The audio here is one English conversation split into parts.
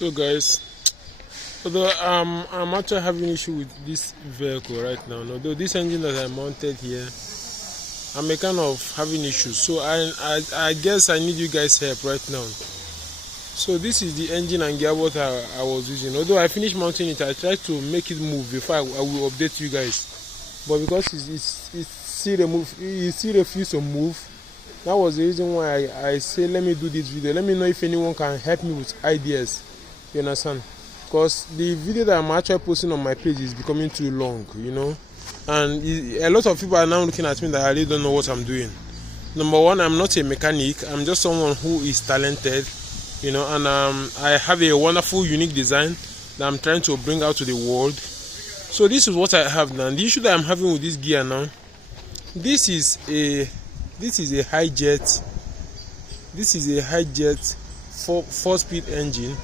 So guys, although I'm actually having issue with this vehicle right now, although this engine that I mounted here, I'm a kind of having issues. So I guess I need you guys help right now. So this is the engine and gearbox I was using. Although I finished mounting it, I tried to make it move before I will update you guys. But because it still refused to move, that was the reason why I say let me do this video. Let me know if anyone can help me with ideas. You understand? Because the video that I'm actually posting on my page is becoming too long, you know. And a lot of people are now looking at me that I really don't know what I'm doing. Number one, I'm not a mechanic. I'm just someone who is talented, you know, and I have a wonderful, unique design that I'm trying to bring out to the world. So this is what I have now. The issue that I'm having with this gear now, this is a hijet. This is a hijet 4-speed engine.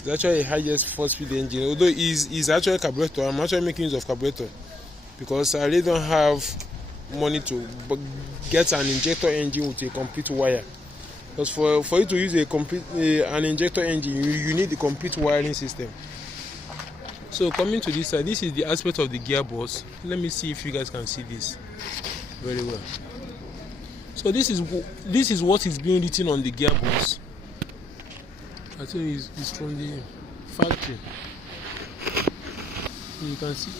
It's actually a hijet 4-speed engine. Although it's actually a carburetor, I'm actually making use of carburetor because I really don't have money to get an injector engine with a complete wire. Because for you to use an injector engine, you need the complete wiring system. So coming to this side, this is the aspect of the gearbox. Let me see if you guys can see this very well. So this is what is being written on the gearbox. I think it's from the factory. You can see.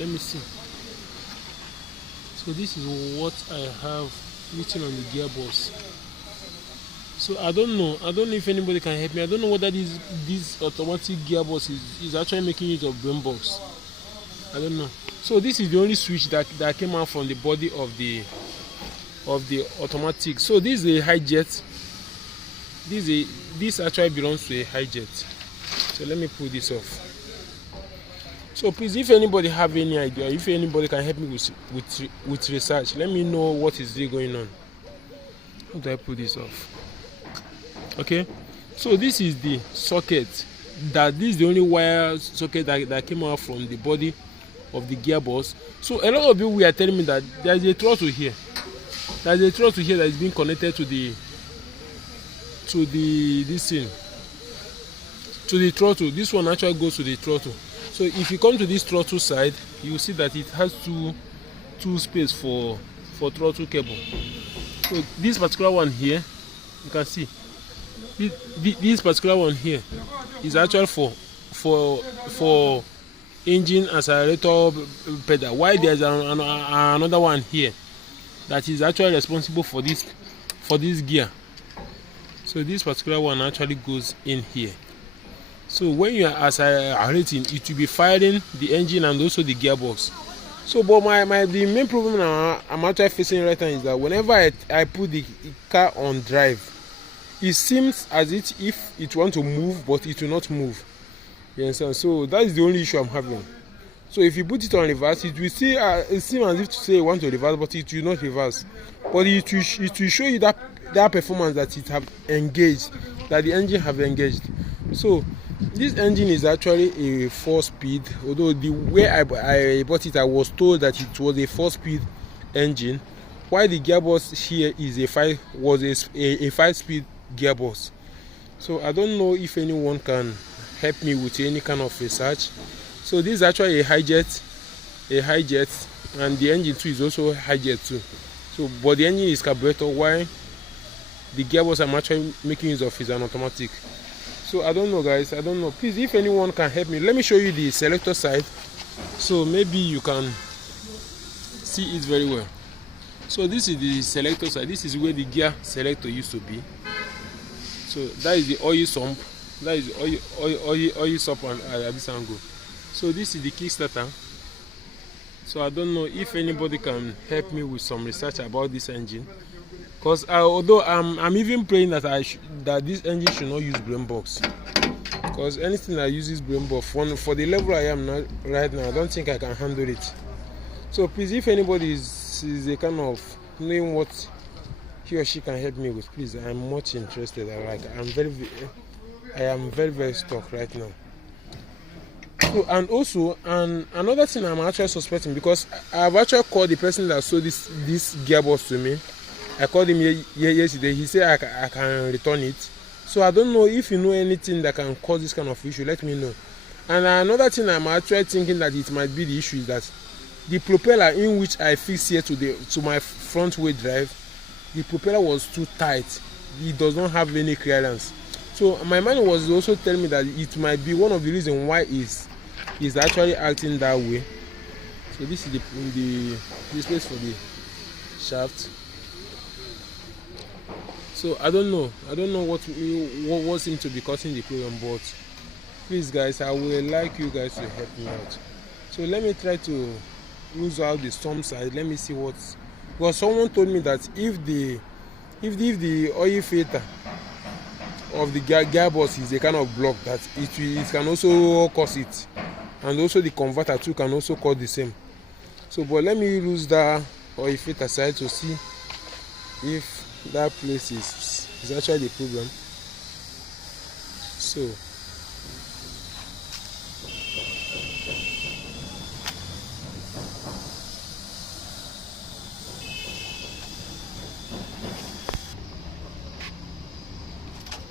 Let me see. So this is what I have written on the gearbox. So I don't know if anybody can help me. I don't know whether this automatic gearbox is actually making use of brain box. I don't know. So this is the only switch that came out from the body of the automatic. So this is a hijet. This actually belongs to a hijet. So let me pull this off. So please, if anybody have any idea, if anybody can help me with research, let me know what is really going on. How do I pull this off? Okay, so this is the socket. This is the only wire socket that came out from the body of the gearbox. So a lot of people were telling me that there is a throttle here. There is a throttle here that is being connected to the throttle. This one actually goes to the throttle. So if you come to this throttle side, you will see that it has two space for throttle cable. So this particular one here, you can see this particular one here is actually for engine accelerator pedal, while there's another one here that is actually responsible for this gear. So this particular one actually goes in here. So when you are accelerating, it will be firing the engine and also the gearbox. So but the main problem I'm actually facing right now is that whenever I put the car on drive, it seems as if it wants to move, but it will not move. You understand? So that is the only issue I'm having. So if you put it on reverse, it will see it seems as if to say you want to reverse, but it will not reverse. But it will show you that performance that it have engaged, that the engine have engaged. So this engine is actually a 4-speed. Although the way I bought it, I was told that it was a 4-speed engine, while the gearbox here is a 5-speed gearbox. So I don't know if anyone can help me with any kind of research. So this is actually a hijet, and the engine too is also a hijet too. So but the engine is carburetor, while the gearbox I'm actually making use of is an automatic. So I don't know, guys. I don't know. Please, if anyone can help me, let me show you the selector side, so maybe you can see it very well. So this is the selector side. This is where the gear selector used to be. So that is the oil sump. That is the oil sump at this angle. So this is the Kickstarter. So I don't know if anybody can help me with some research about this engine. Because although I'm even praying that that this engine should not use brain box. Because anything that uses brain box, for the level I am right now, I don't think I can handle it. So please, if anybody is a kind of knowing what he or she can help me with, please, I'm much interested. I am very stuck right now. So, and also, another thing I'm actually suspecting, because I've actually called the person that sold this gearbox to me. I called him yesterday. He said I can return it. So I don't know if you know anything that can cause this kind of issue. Let me know. And another thing I'm actually thinking that it might be the issue is that the propeller in which I fixed here to my front wheel drive, the propeller was too tight. It does not have any clearance. So my mind was also telling me that it might be one of the reasons why is actually acting that way. So this is the place for the shaft. So I don't know what seems to be causing the problem, but please guys, I would like you guys to help me out. So let me try to lose out the storm side. Let me see what's, because someone told me that if the oil filter of the gearbox is a kind of block, that it can also cause it, and also the converter too can also cause the same. So but let me use that oil filter side to see if that place is actually the problem.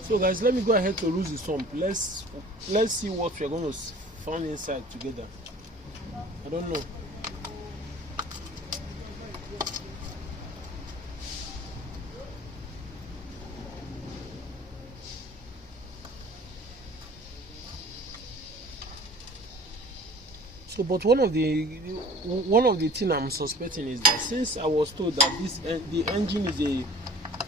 So guys, let me go ahead to lose the sump. Let's see what we're going to find inside together. I don't know. So but one of the things I'm suspecting is that since I was told that the engine is a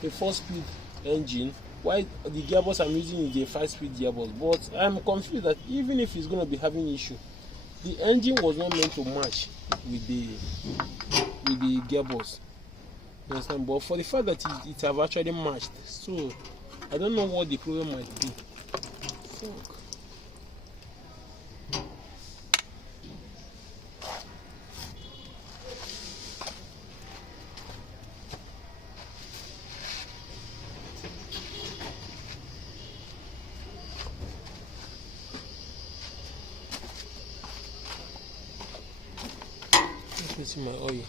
4-speed engine, why the gearbox I'm using is a 5-speed gearbox. But I'm confused that even if it's going to be having issue, the engine was not meant to match with the gearbox. You understand? But for the fact that it have actually matched, so I don't know what the problem might be. Fuck. Let me see my oil.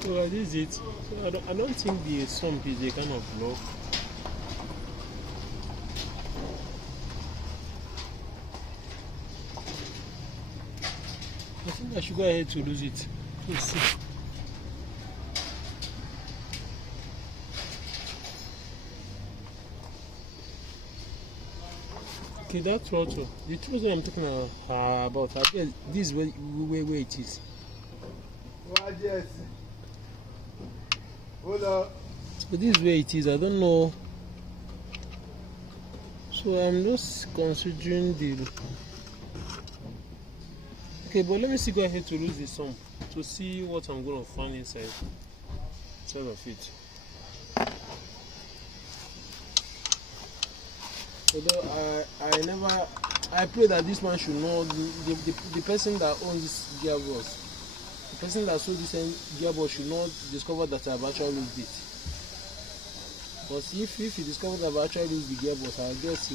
So this is it. So I don't think the sump is a kind of block. I think I should go ahead to lose it. Let's see. Okay, that throttle. The throttle I'm talking about, I guess this is where it is. So this is where it is. I don't know. So I'm just considering the. Okay, but let me see. Go ahead to lose the sump to see what I'm going to find inside of it. Although I pray that this man should know the person that owns this gearbox, the person that sold this gearbox should not discover that I've actually used it. Because if you discover that I've actually used the gearbox, I guess he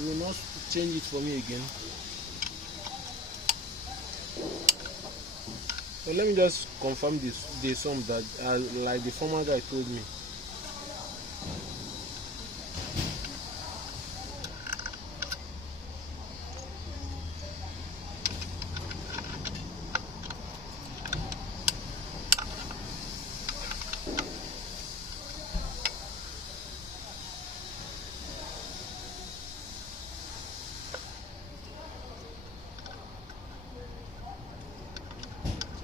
will not change it for me again. So let me just confirm the sum that like the former guy told me.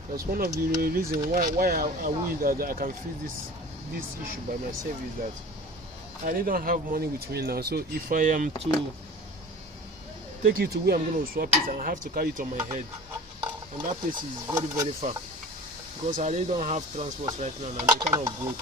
That's one of the reasons why I wish that I can fix this issue by myself, is that I don't have money with me now. So if I am to take it to where I'm going to swap it, I have to carry it on my head, and that place is very, very far, because I really don't have transport right now, and I'm kind of broke.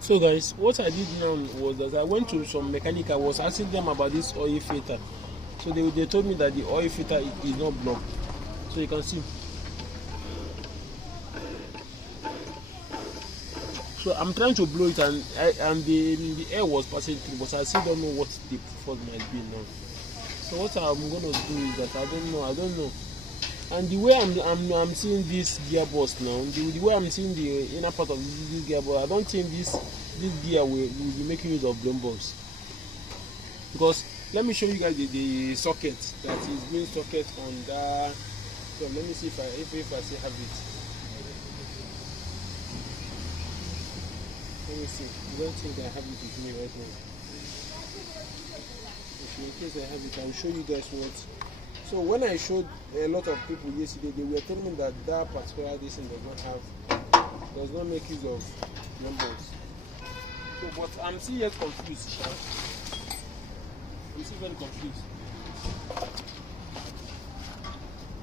So guys, what I did now was that I went to some mechanic. I was asking them about this oil filter. So they told me that the oil filter is not blocked. So you can see. So I'm trying to blow it, and the air was passing through, but I still don't know what the fault might be now. So what I'm gonna do is that I don't know. And the way I'm seeing this gearbox now, the way I'm seeing the inner part of this gearbox, I don't think this gear will be making use of blame box. Because let me show you guys the socket that is being socket on that. So let me see if I still have it. Let me see. I don't think I have it with me right now. If in case I have it, I'll show you guys what. So when I showed a lot of people yesterday, they were telling me that particular thing does not make use of numbers. So, but I'm still yet confused. I'm still very confused.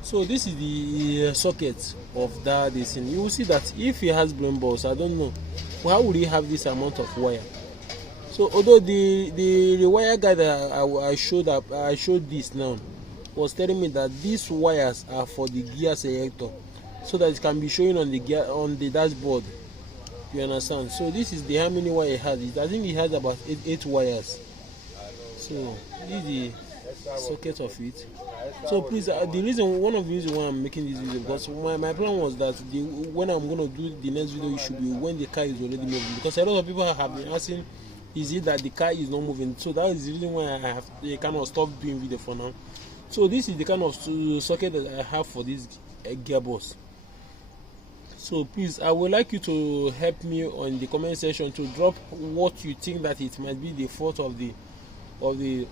So this is the socket of that thing. You will see that if he has blown balls, I don't know, how would he have this amount of wire? So although the wire guy that I showed this now was telling me that these wires are for the gear selector, so that it can be showing on the dashboard. You understand? So this is the how many wire he has. I think he has about eight wires. So this is the socket of it. So please, one of the reasons why I'm making this video, because my plan was that when I'm going to do the next video, it should be when the car is already moving, because a lot of people have been asking, is it that the car is not moving? So that is the reason why I have kind of stopped doing video for now. So this is the kind of socket that I have for this gearbox. So please, I would like you to help me on the comment section to drop what you think that it might be the fault of the engine,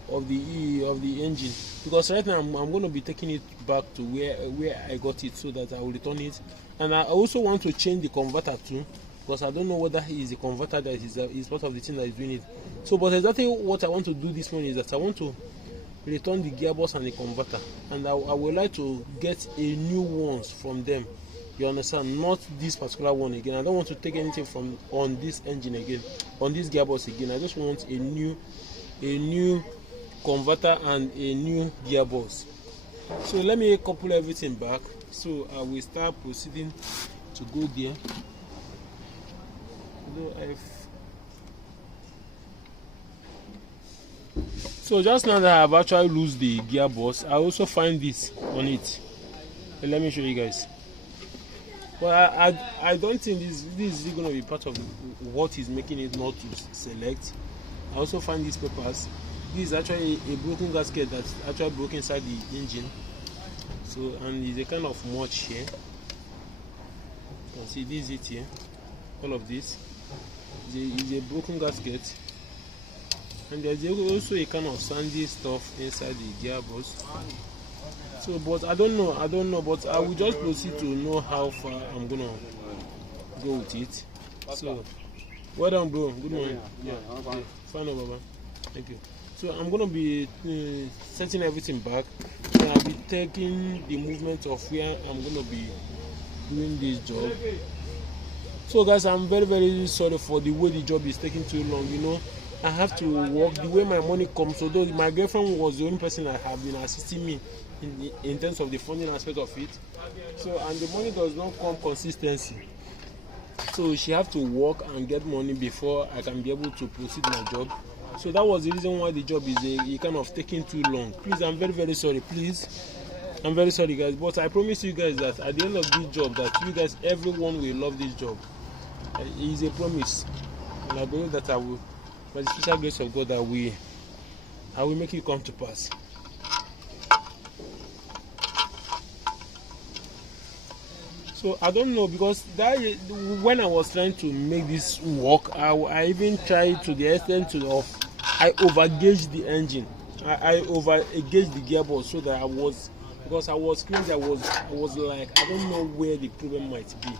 because right now I'm going to be taking it back to where I got it, so that I will return it. And I also want to change the converter too, because I don't know whether it is the converter that is part of the thing that is doing it. So but exactly what I want to do this one is that I want to return the gearbox and the converter, and I would like to get a new ones from them. You understand? Not this particular one again. I don't want to take anything from on this engine again, on this gearbox again. I just want a new converter and a new gearbox. So let me couple everything back. So I will start proceeding to go there. Although So just now that I've actually loosed the gearbox, I also find this on it. Let me show you guys. Well, I don't think this is going to be part of what is making it not to select. I also find these papers. This is actually a broken gasket that's actually broken inside the engine. So, and there's a kind of mulch here. You can see this is it here. All of this is a broken gasket. And there's also a kind of sandy stuff inside the gearbox. So, but I don't know, but I will just proceed to know how far I'm gonna go with it. So, well done, bro. Good morning. Yeah, fine, Baba. Thank you. So, I'm gonna be setting everything back, and I'll be taking the movement of where I'm gonna be doing this job. So, guys, I'm very, very sorry for the way the job is taking too long. You know, I have to work the way my money comes. Although my girlfriend was the only person that have been assisting me in terms of the funding aspect of it. So, and the money does not come consistency. So she have to work and get money before I can be able to proceed my job. So that was the reason why the job is a kind of taking too long. Please, I'm very, very sorry. Please, I'm very sorry, guys. But I promise you guys that at the end of this job, that you guys, everyone will love this job. It is a promise, and I believe that I will, by the special grace of God, I will make it come to pass. So I don't know, because that when I was trying to make this work, I even tried to the extent of I overgauged the engine. I overgauged the gearbox, so that because I was crazy, I was like, I don't know where the problem might be.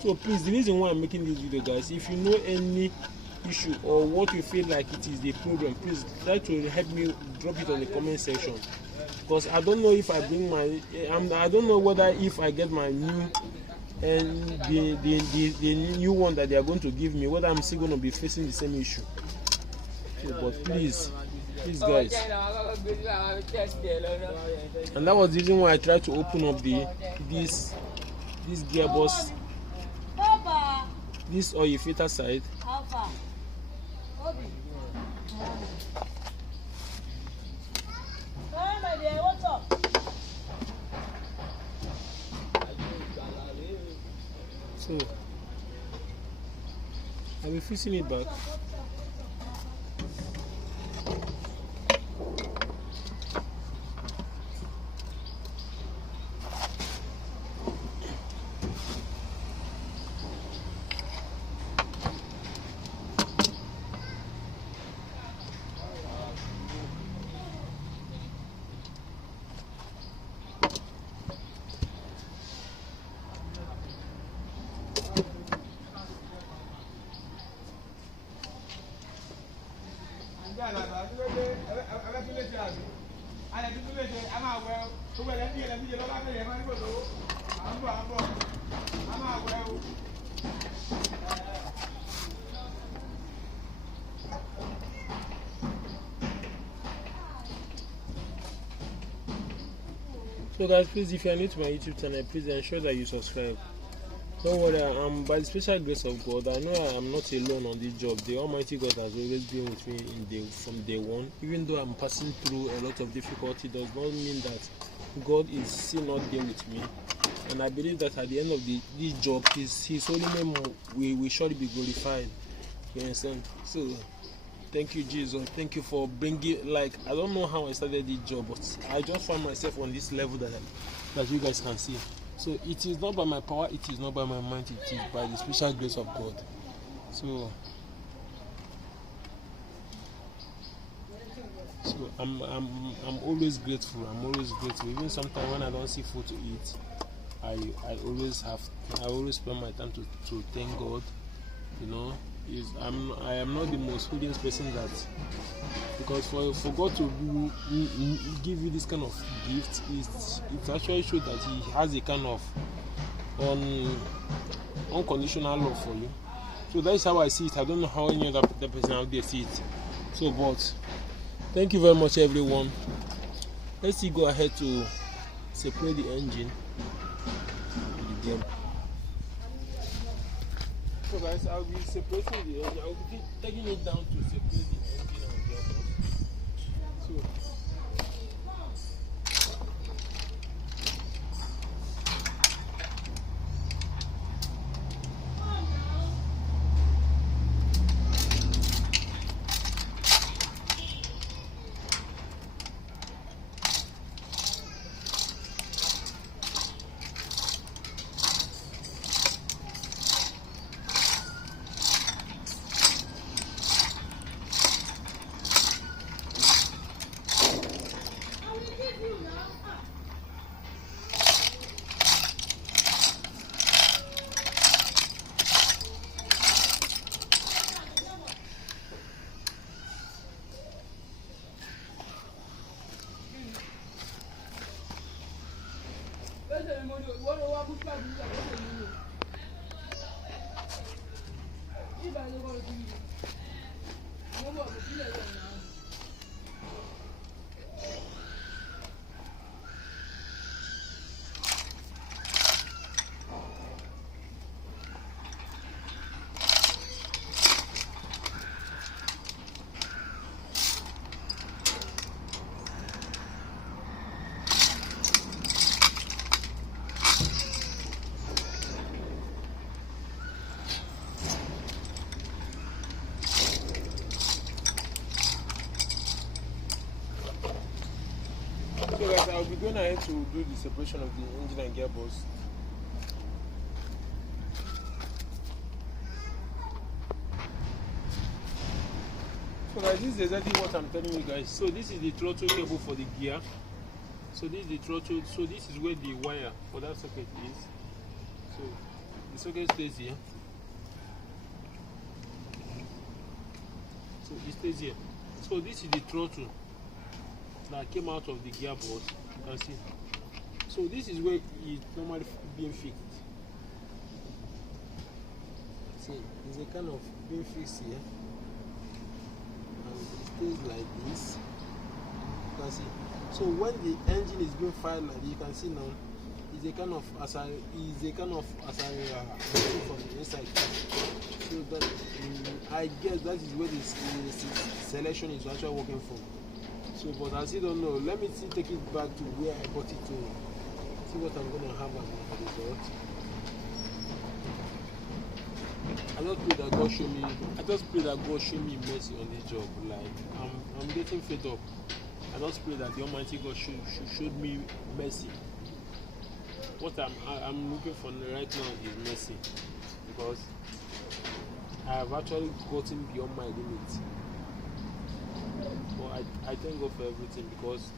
So please, the reason why I'm making this video, guys, if you know any issue or what you feel like it is the problem, please try to help me drop it on the comment section. Because I don't know if I bring my, I don't know whether if I get my new and the new one that they are going to give me, whether I'm still going to be facing the same issue. So, but please guys. And that was the reason why I tried to open up this gearbox, this oil filter side. So I'll be fixing it back. So guys, please, if you are new to my YouTube channel, please ensure that you subscribe. Don't worry, by the special grace of God, I know I am not alone on this job. The Almighty God has always been with me from day one. Even though I'm passing through a lot of difficulty, does not mean that God is still not there with me. And I believe that at the end of this job, His holy name will surely be glorified. You understand? So, thank you, Jesus. Thank you for bringing, like, I don't know how I started this job, but I just found myself on this level that you guys can see. So it is not by my power, it is not by my mind, it is by the special grace of God. So I'm always grateful. I'm always grateful. Even sometimes when I don't see food to eat, I always spend my time to thank God. You know, I am not the most holiest person that, because for God to give you this kind of gift, it actually shows that He has a kind of unconditional love for you. So that is how I see it. I don't know how any other person out there see it. So, but thank you very much, everyone. Let's go ahead to separate the engine with the gear. So guys, I'll be separating the engine. I'll be taking it down to separate the engine and gearbox. So guys, I'll be going ahead to do the separation of the engine and gearbox. So guys, this is exactly what I'm telling you guys. So this is the throttle cable for the gear. So this is the throttle. So this is where the wire for that socket is. So the socket stays here. So it stays here. So this is the throttle that came out of the gearbox. You can see. So this is where it's normally being fixed. See, there's a kind of being fixed here, and it stays like this. You can see. So when the engine is being fired like this, you can see now it's a kind of from the inside. So that I guess that is where the selection is actually working from. So, but I still don't know. Let me still take it back to where I bought it to see what I'm going to have as a result. I just pray that God show me mercy on this job. Like I'm getting fed up. I just pray that the Almighty God showed me mercy. What I'm looking for right now is mercy, because I have actually gotten beyond my limits. But I thank God for everything, because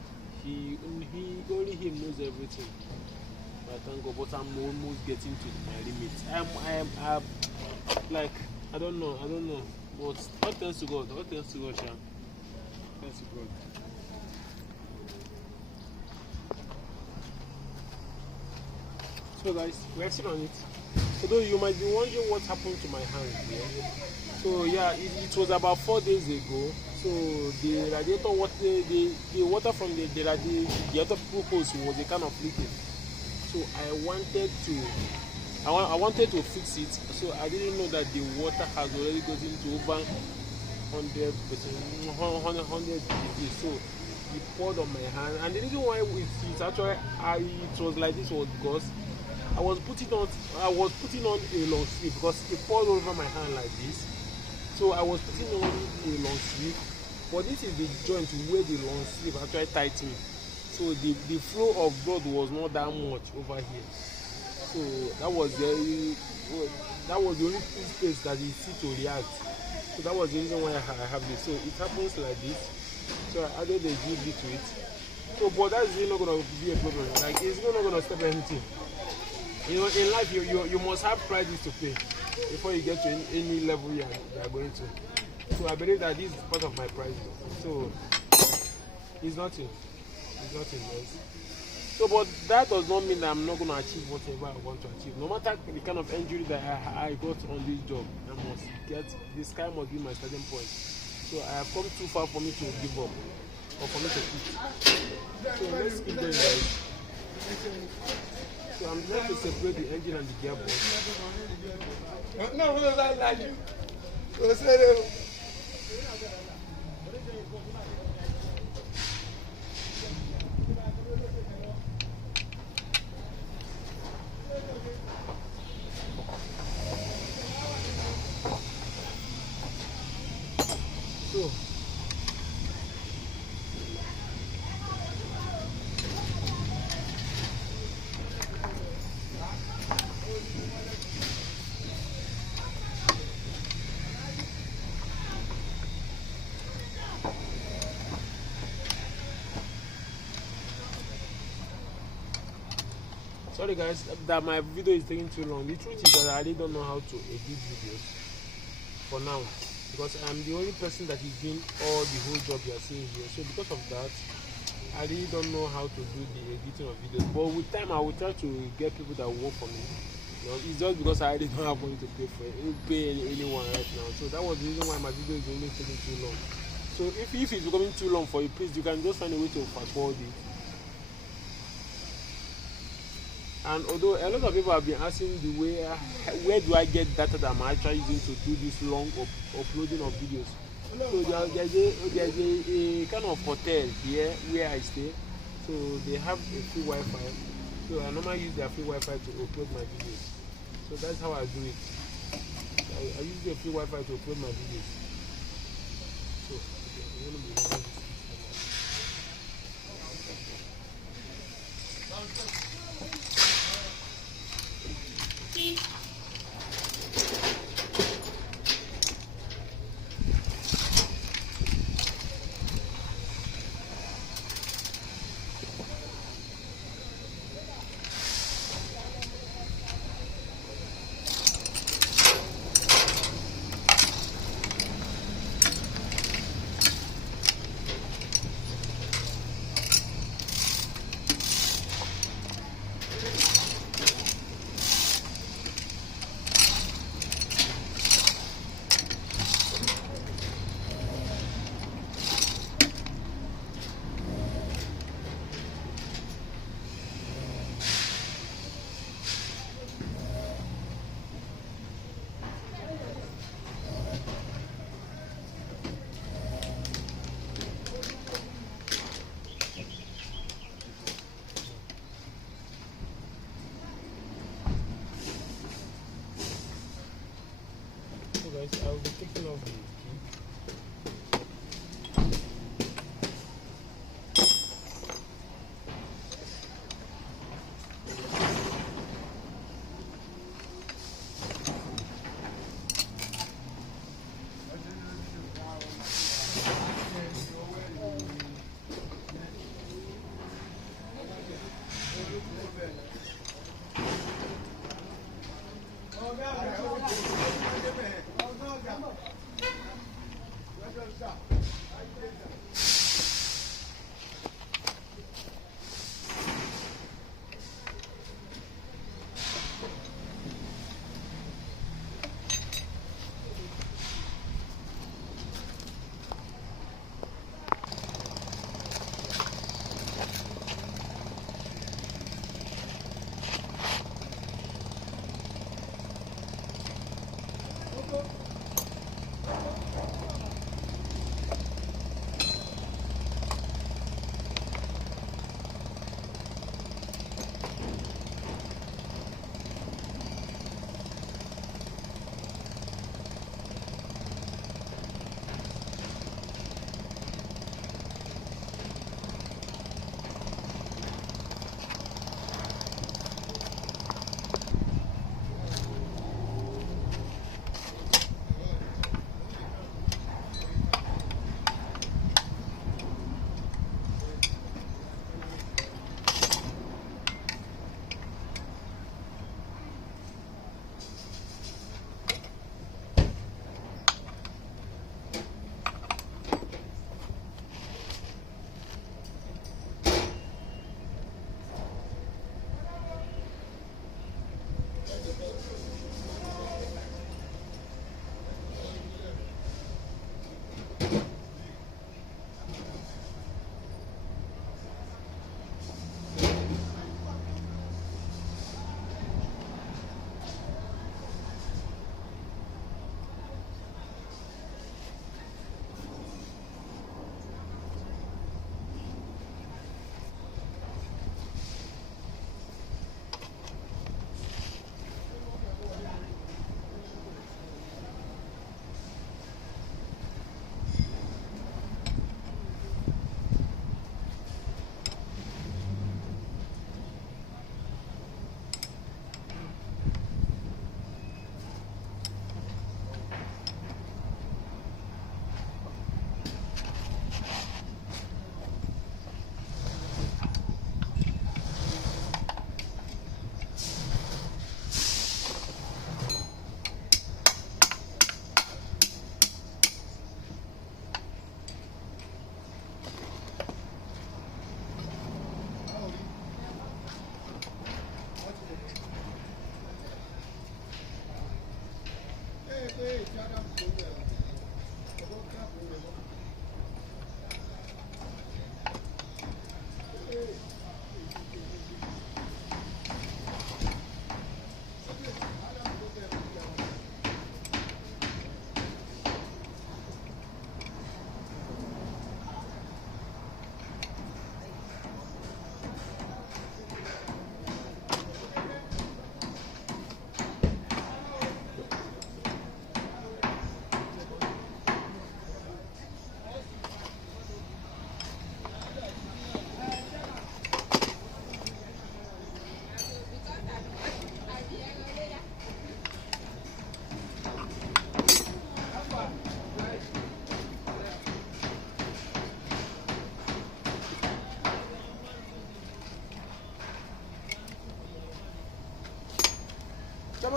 only Him knows everything. But I thank God, but I'm almost getting to my limits. I'm like I don't know. But all thanks to God. Thanks to God. So guys, we're still on it. Although you might be wondering what happened to my hand here. So yeah, it was about 4 days ago. So the radiator water, the water from the radiator hose was a kind of leaking. So I wanted to fix it. So I didn't know that the water has already gotten to over 100 degrees. So it poured on my hand, and the reason why it was like this was because I was putting on a long sleeve, because it poured over my hand like this. So I was putting on a long sleeve, but this is the joint where the long sleeve actually tightened. So the flow of blood was not that much over here. So that was the only space that is to react. So that was the reason why I have this. So it happens like this. So I added a GB to it. So, but that's really not going to be a problem. Like, it's not going to stop anything. You know, in life, you must have prices to pay before you get to any level you are going to. So I believe that this is part of my price. So it's nothing. It's nothing, guys. So, but that does not mean that I'm not going to achieve whatever I want to achieve. No matter the kind of injury that I got on this job, I must get, the sky must be my starting point. So I have come too far for me to give up, or for me to quit. So let's keep going, guys. So I'm going to separate the engine and the gearbox. No, I like you. Sorry guys that my video is taking too long. The truth is that I really don't know how to edit videos for now, because I'm the only person that is doing all the whole job you are seeing here. So because of that, I really don't know how to do the editing of videos. But with time, I will try to get people that will work for me. You know, it's just because I really don't have money to pay anyone right now. So that was the reason why my video is only taking too long. So if it's becoming too long for you, please you can just find a way to fast forward it. And although a lot of people have been asking the way, where do I get data that I'm actually using to do this long uploading of videos? So there's a kind of hotel here where I stay. So they have a free Wi-Fi. So I normally use their free Wi-Fi to upload my videos. So that's how I do it. I use the free Wi-Fi to upload my videos. So I'm going to be using this. Guys, I will be taking off the key.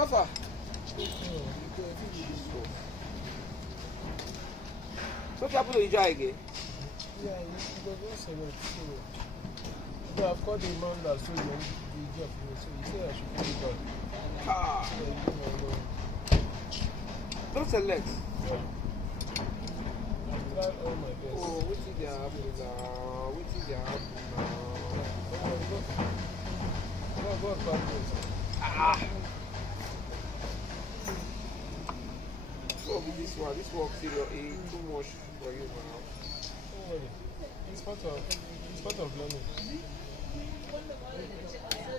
far? What happened to the jar again? Yeah, it was not select. So I've called the man that sold the job for me, so he said I should put it back. Ah. So I didn't know. Don't select. Yeah. I've tried all my best. Oh, what is the happen now? What is the happen now? Go backwards. Ah. What with this one? This work serious is too much for you now. Don't worry. It's part of learning.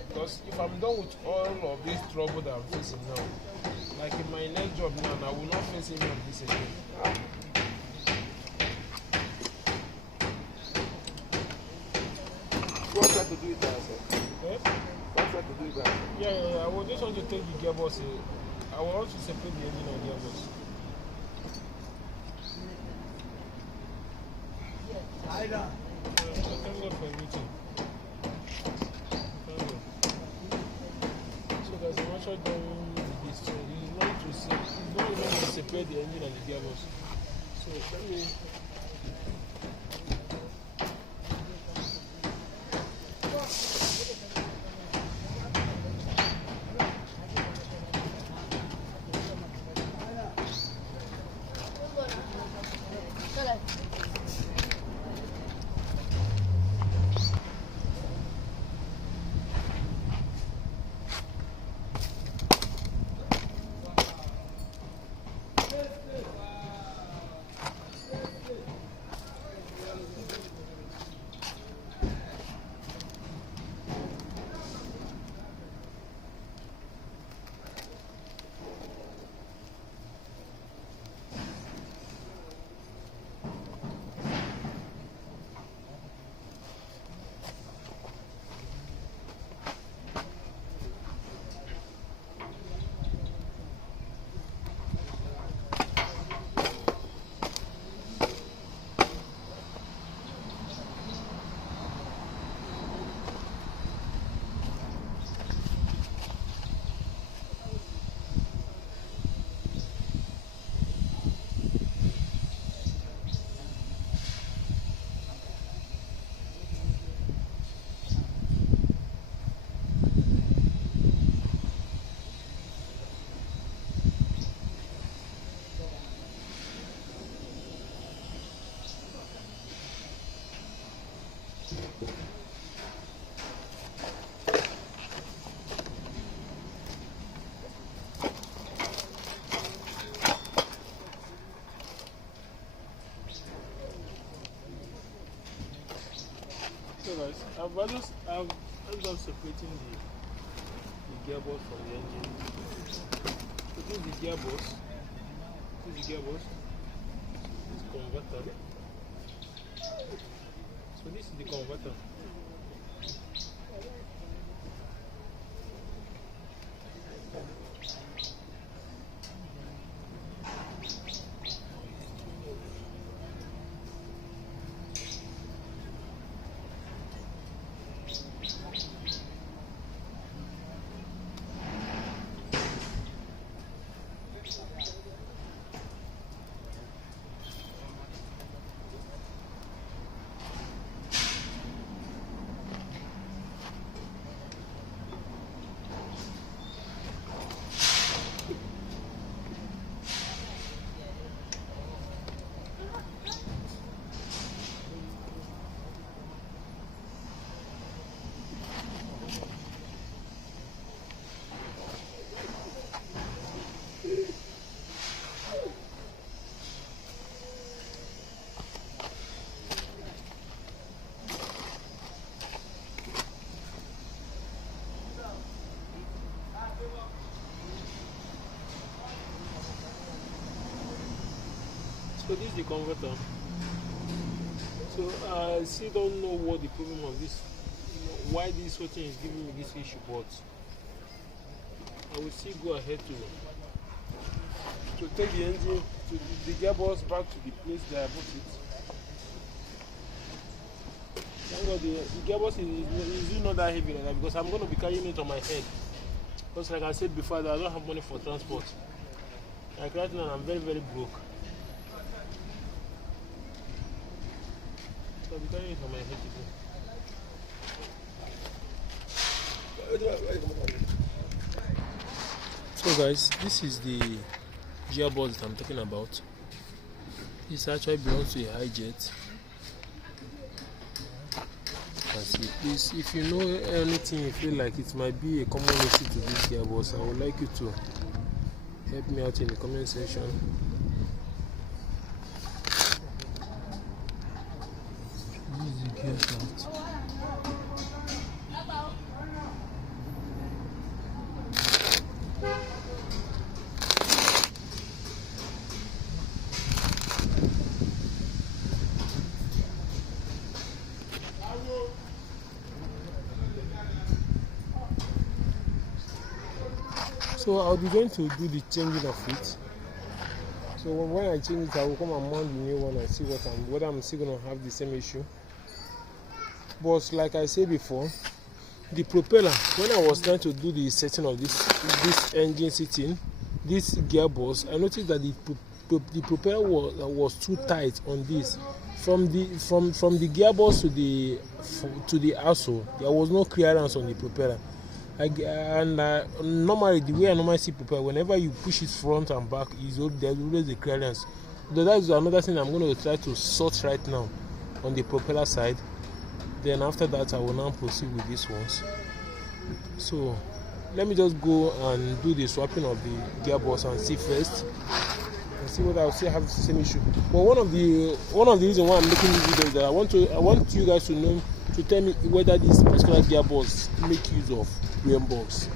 Because if I'm done with all of this trouble that I'm facing now, like in my next job now, I will not face any of this again. What try to do it that, sir? Eh? What try to do it that? Yeah. I will just want to take the gearbox. I will want to separate the engine and gearbox. Thank God for everything. Thank God. So there's a much done with this. So he's not to separate the engine and the gearbox. So let me. So guys, I'm just separating the gearbox from the engine. So this is the gearbox. This is the gearbox. This is converter. So this is the converter. So this is the converter. So I still don't know what the problem of this, why this whole thing is giving me this issue, but I will still go ahead to take the engine, to the gearbox back to the place that I put it. Thank God the gearbox is not that heavy like that, because I'm going to be carrying it on my head. Because like I said before, I don't have money for transport. Like right now, I'm very, very broke. So I'll be carrying it on my head today. So guys, this is the gearbox that I'm talking about. This actually belongs to a hijet. Please, if you know anything you feel like it might be a common issue to this gearbox, I would like you to help me out in the comment section. This is the gear shaft. So I'll be going to do the changing of it. So when I change it, I will come and mount the new one and see whether I'm still going to have the same issue. But like I said before, the propeller, when I was trying to do the setting of this engine sitting, this gearbox, I noticed that the propeller was too tight on this. From the gearbox to the axle, there was no clearance on the propeller. Normally, the way I normally see propeller, whenever you push it front and back, there's always a clearance. So that's another thing I'm going to try to sort right now on the propeller side. Then after that, I will now proceed with these ones. So let me just go and do the swapping of the gearbox and see first, and see whether I'll still have the same issue. But one of the reasons why I'm making this video is that I want you guys to know, to tell me whether this particular gearbox make use of brain box.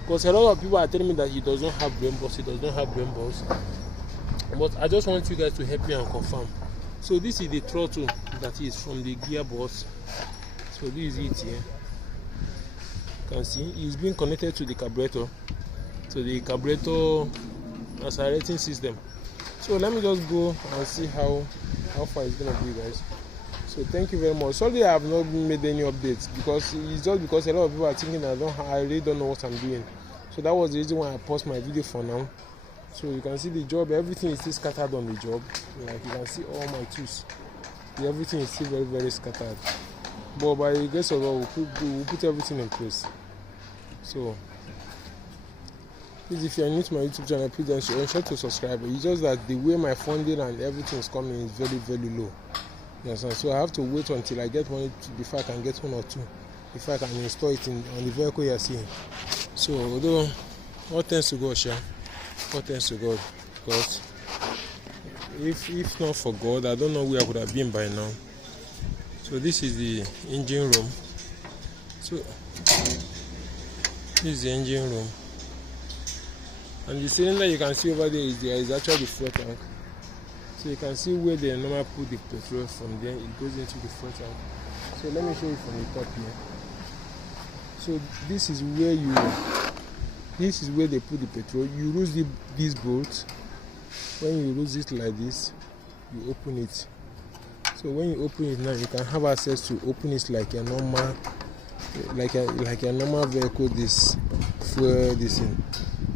Because a lot of people are telling me that it does not have brain box, but I just want you guys to help me and confirm. So this is the throttle that is from the gearbox. So this is it here. You can see it's being connected to the carburetor. So the carburetor accelerating system. So let me just go and see how far it's gonna be, guys. So thank you very much. Sorry I have not made any updates, because it's just because a lot of people are thinking I really don't know what I'm doing. So that was the reason why I paused my video for now. So you can see the job, everything is still scattered on the job. Like you can see all my tools. Everything is still very, very scattered. But by the grace of God, we'll put everything in place. So please, if you are new to my YouTube channel, please ensure to subscribe. It's just that the way my funding and everything is coming is very, very low. Yes, so I have to wait until I get money before I can get one or two, if I can install it on the vehicle you are seeing. So although all thanks to God, all thanks to God, because if not for God, I don't know where I would have been by now. So this is the engine room. So this is the engine room, and the cylinder you can see over there is actually the fuel tank. So you can see where they normally put the petrol. From there it goes into the fuel tank. So let me show you from the top here. So this is where they put the petrol. You lose this bolt. When you lose it like this, you open it. So when you open it now, you can have access to open it like a normal, like a normal vehicle. This fuel, this thing.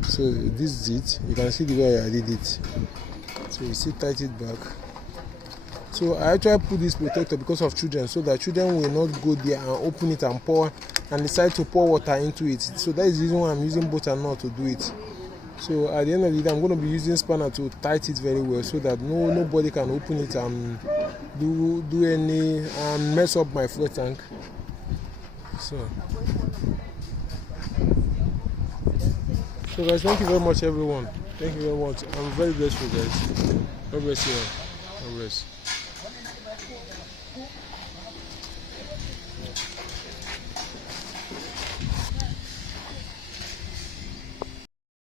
So this is it. You can see the way I did it. So you see, tight it back. So I actually put this protector because of children, so that children will not go there and open it and pour and decide to pour water into it. So that is the reason why I'm using both and not to do it. So at the end of the day, I'm going to be using spanner to tight it very well, so that nobody can open it and do any mess up my fuel tank. So guys, thank you very much, everyone. Thank you very much. I'm very grateful, guys. God bless you all. God bless.